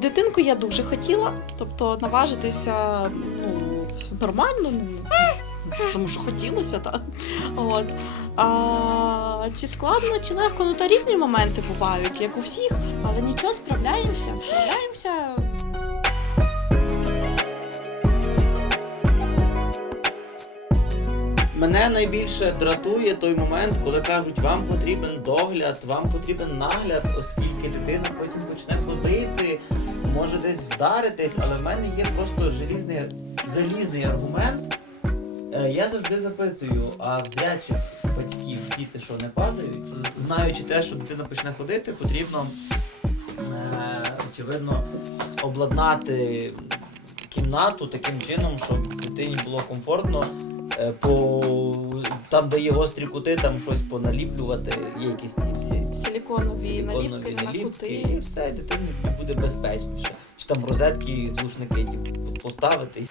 Дитинку я дуже хотіла, тобто наважитися ну, нормально, ну, тому що хотілося, так. От. А, чи складно, чи легко, ну та різні моменти бувають, як у всіх, але нічого, справляємося, справляємося. Мене найбільше дратує той момент, коли кажуть, вам потрібен догляд, вам потрібен нагляд, оскільки дитина потім почне ходити, може десь вдаритись, але в мене є просто желізний, залізний аргумент. Е, Я завжди запитую, а в батьків діти що не падають? Знаючи те, що дитина почне ходити, потрібно е, очевидно обладнати кімнату таким чином, щоб дитині було комфортно. Е, По там, де є гострі кути, там щось поналіплювати, є якісь ті всі Силіконові, силіконові наліпки на кути. і все, дитині буде безпечніше. Чи там розетки, звушники поставити.